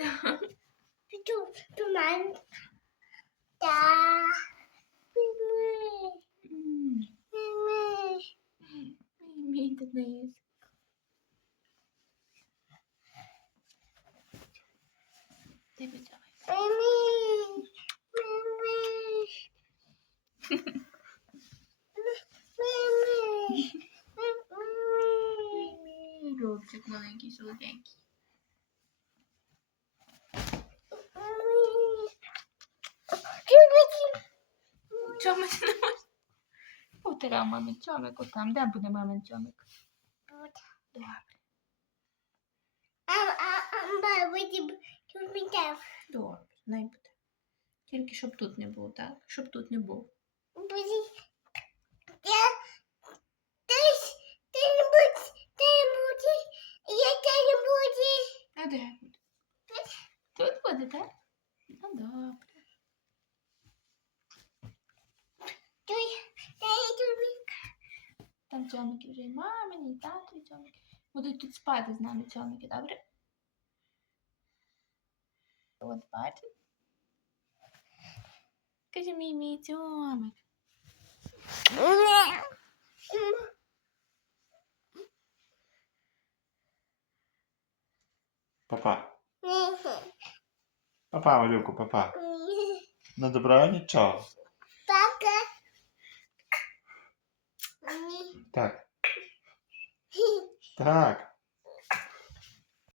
Du, du meinst da. Mimi. Mimi. Mimi Denise. Mimi. Mimi. Mimi. Mimi. Mimi. Mimi. Солоденький. Чомик не можна. Повтирав мамі чомик отам. Де буде мамин чомик? Добре. Добре, не буде. Тільки щоб тут не було, так? Щоб тут не було. А де буде? Тут буде, так? Ну добре. Там цьомики вже і мамині, і тато, і цьомики. Будуть тут спати з нами цьомики, добре? От бачиш? Каже мій мій цьомик. Папа. Папа, Малюку, папа. На добраніч, чао. Так. Так.